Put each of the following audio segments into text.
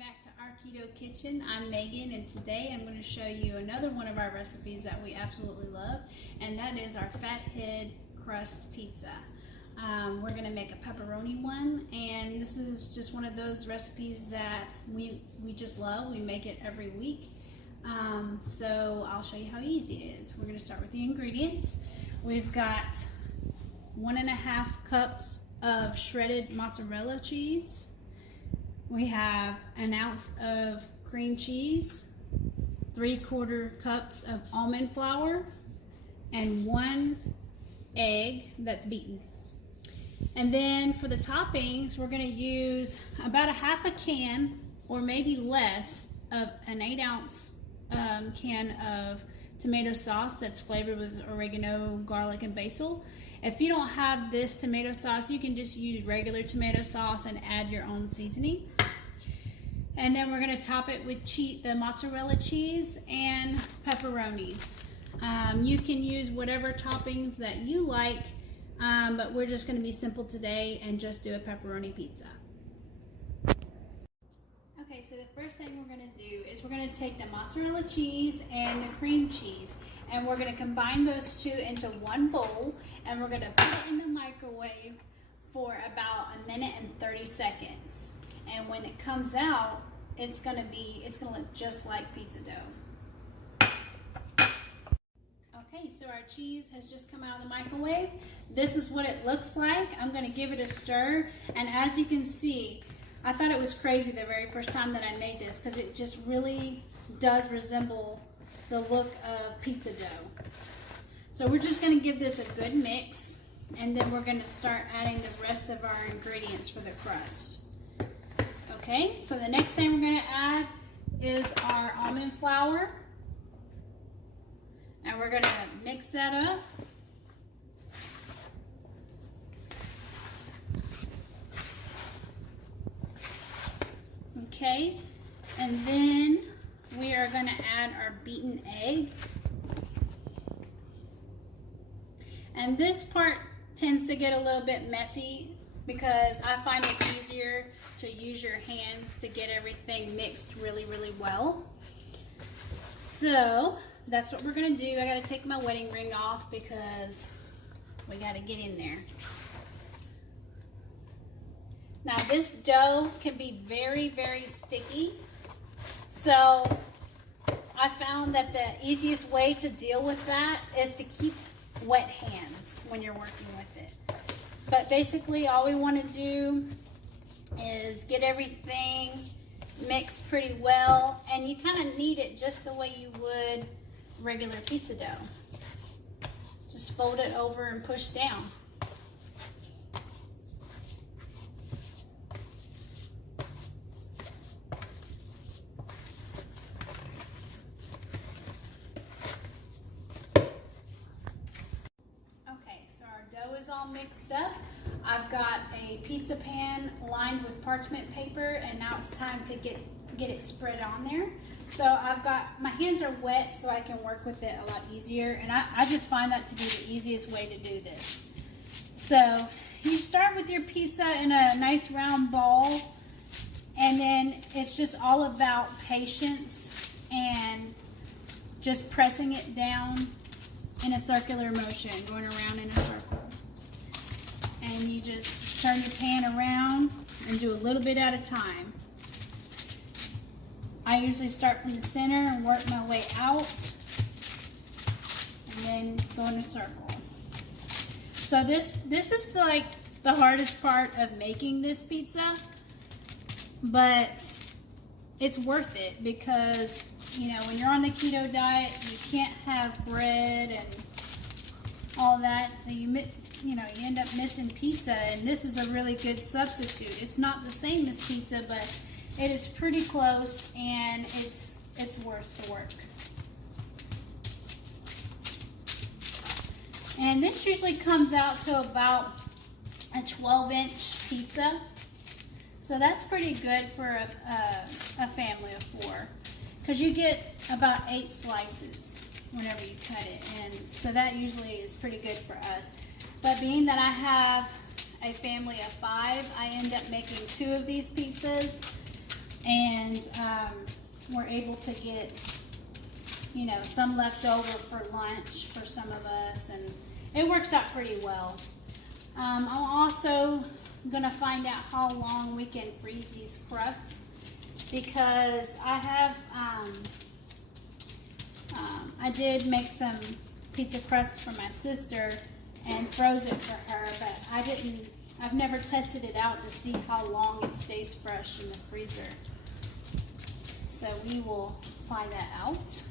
back to our Keto Kitchen. I'm Megan, and today I'm going to show you another one of our recipes that we absolutely love, and that is our Fathead crust pizza. We're going to make a pepperoni one, and this is just one of those recipes that we just love. We make it every week. So I'll show you how easy it is. We're going to start with the ingredients. We've got 1.5 cups of shredded mozzarella cheese. We have 1 ounce of cream cheese, 3/4 cups of almond flour, and 1 egg that's beaten. And then for the toppings, we're going to use about 1/2 can or maybe less of an 8 ounce can of tomato sauce that's flavored with oregano, garlic, and basil. If you don't have this tomato sauce, you can just use regular tomato sauce and add your own seasonings. And then we're going to top it with the mozzarella cheese and pepperonis. You can use whatever toppings that you like, but we're just going to be simple today and just do a pepperoni pizza. Okay, so the first thing we're going to do is we're going to take the mozzarella cheese and the cream cheese, and we're going to combine those two into one bowl, and we're going to put it in the microwave for about 1 minute and 30 seconds. And when it comes out, it's going to look just like pizza dough. Okay, so our cheese has just come out of the microwave. This is what it looks like. I'm going to give it a stir, and as you can see, I thought it was crazy the very first time that I made this because it just really does resemble the look of pizza dough. So we're just going to give this a good mix, and then we're going to start adding the rest of our ingredients for the crust. Okay, so the next thing we're going to add is our almond flour, and we're going to mix that up. Okay, and then we are going to add our beaten egg. And this part tends to get a little bit messy because I find it easier to use your hands to get everything mixed really, really well. So that's what we're going to do. I got to take my wedding ring off because we got to get in there. Now this dough can be very, very sticky. So I found that the easiest way to deal with that is to keep wet hands when you're working with it. But basically all we want to do is get everything mixed pretty well, and you kind of knead it just the way you would regular pizza dough. Just fold it over and push down. Dough is all mixed up. I've got a pizza pan lined with parchment paper, and now it's time to get it spread on there. So my hands are wet so I can work with it a lot easier, and I just find that to be the easiest way to do this. So you start with your pizza in a nice round ball, and then it's just all about patience and just pressing it down in a circular motion, going around in a circle. And you just turn your pan around and do a little bit at a time. I usually start from the center and work my way out, and then go in a circle. So this is like the hardest part of making this pizza, but it's worth it because, you know, when you're on the keto diet, you can't have bread and all that, so you end up missing pizza, and this is a really good substitute. It's not the same as pizza, but it is pretty close, and it's worth the work. And this usually comes out to about a 12-inch pizza, so that's pretty good for a family of 4, because you get about 8 slices whenever you cut it, and so that usually is pretty good for us. But being that I have a family of 5, I end up making 2 of these pizzas. and we're able to get, you know, some left over for lunch for some of us, and it works out pretty well. I'm also gonna find out how long we can freeze these crusts, because I have I did make some pizza crusts for my sister and froze it for her, but I've never tested it out to see how long it stays fresh in the freezer. So we will find that out,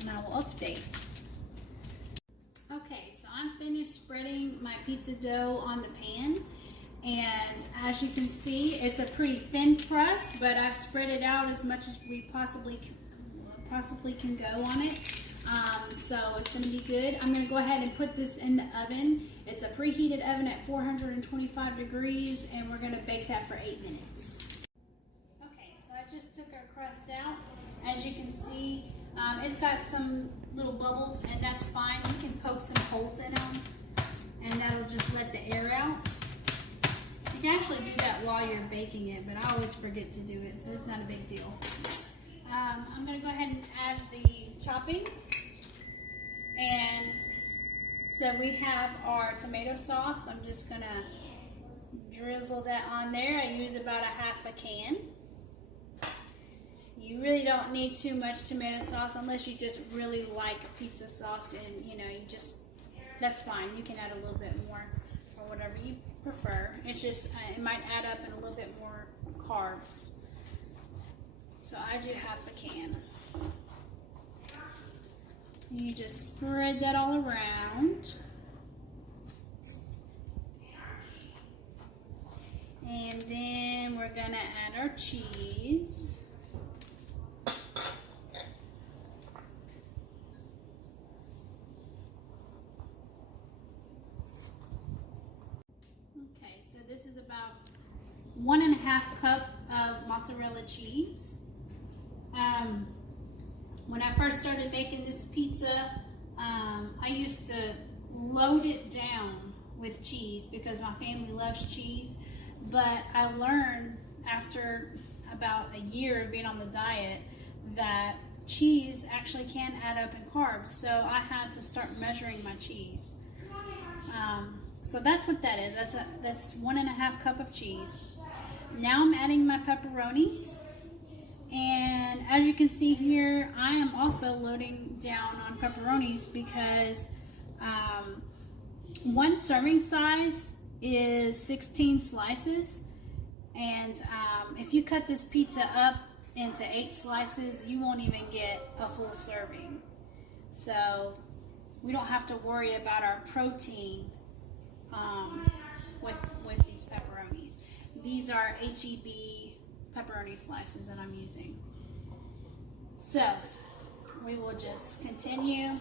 and I will update. Okay, so I'm finished spreading my pizza dough on the pan, and as you can see, it's a pretty thin crust, but I spread it out as much as we possibly can go on it. So it's going to be good. I'm going to go ahead and put this in the oven. It's a preheated oven at 425 degrees, and we're going to bake that for 8 minutes. Okay, so I just took our crust out. As you can see, it's got some little bubbles, and that's fine. You can poke some holes in them, and that'll just let the air out. You can actually do that while you're baking it, but I always forget to do it, so it's not a big deal. I'm going to go ahead and add the toppings. And so we have our tomato sauce. I'm just going to drizzle that on there. I use about a half a can. You really don't need too much tomato sauce unless you just really like pizza sauce, and you know, that's fine. You can add a little bit more or whatever you prefer. It's just, it might add up in a little bit more carbs. So I do half a can. You just spread that all around. And then we're gonna add our cheese. Okay, so this is about 1.5 cups of mozzarella cheese. When I first started making this pizza, I used to load it down with cheese because my family loves cheese, but I learned after about a year of being on the diet that cheese actually can add up in carbs, so I had to start measuring my cheese. So that's what that is. That's 1.5 cups of cheese. Now I'm adding my pepperonis. And as you can see here, I am also loading down on pepperonis because one serving size is 16 slices. And if you cut this pizza up into 8 slices, you won't even get a full serving. So we don't have to worry about our protein with these pepperonis. These are HEB pepperoni slices that I'm using. So we will just continue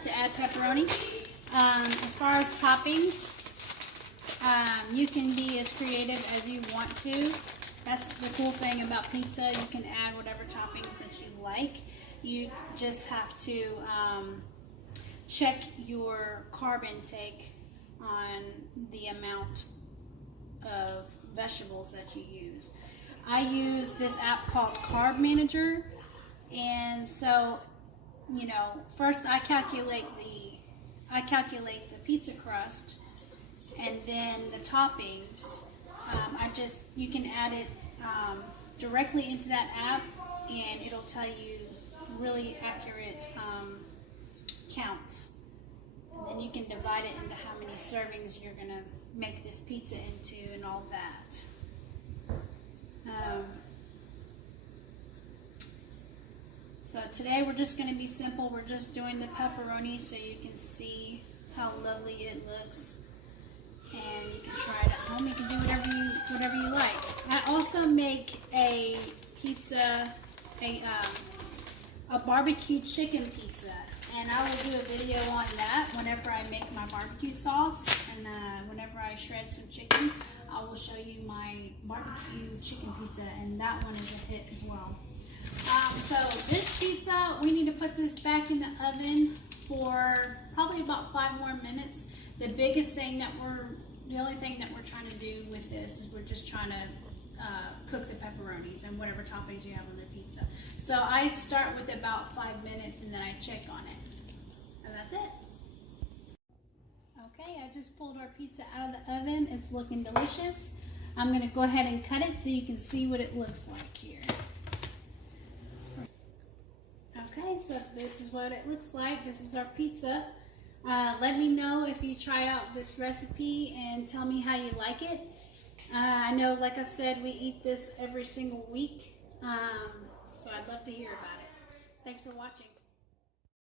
to add pepperoni. As far as toppings, you can be as creative as you want to. That's the cool thing about pizza. You can add whatever toppings that you like. You just have to check your carb intake on the amount of vegetables that you use. I use this app called Carb Manager, and so, you know, first I calculate the pizza crust, and then the toppings. You can add it directly into that app, and it'll tell you really accurate counts, and then you can divide it into how many servings you're gonna make this pizza into and all that. So today we're just going to be simple. We're just doing the pepperoni so you can see how lovely it looks, and you can try it at home. You can do whatever you like. I also make a pizza, a barbecue chicken pizza, and I will do a video on that whenever I make my barbecue sauce, and whenever I shred some chicken, I will show you my barbecue chicken pizza, and that one is a hit as well. So this pizza, we need to put this back in the oven for probably about 5 more minutes. The only thing that we're trying to do with this is we're just trying to cook the pepperonis and whatever toppings you have on their pizza. So I start with about 5 minutes and then I check on it. And that's it. Okay, I just pulled our pizza out of the oven. It's looking delicious. I'm going to go ahead and cut it so you can see what it looks like here. Okay, so this is what it looks like. This is our pizza. Let me know if you try out this recipe and tell me how you like it. I know, like I said, we eat this every single week, so I'd love to hear about it. Thanks for watching.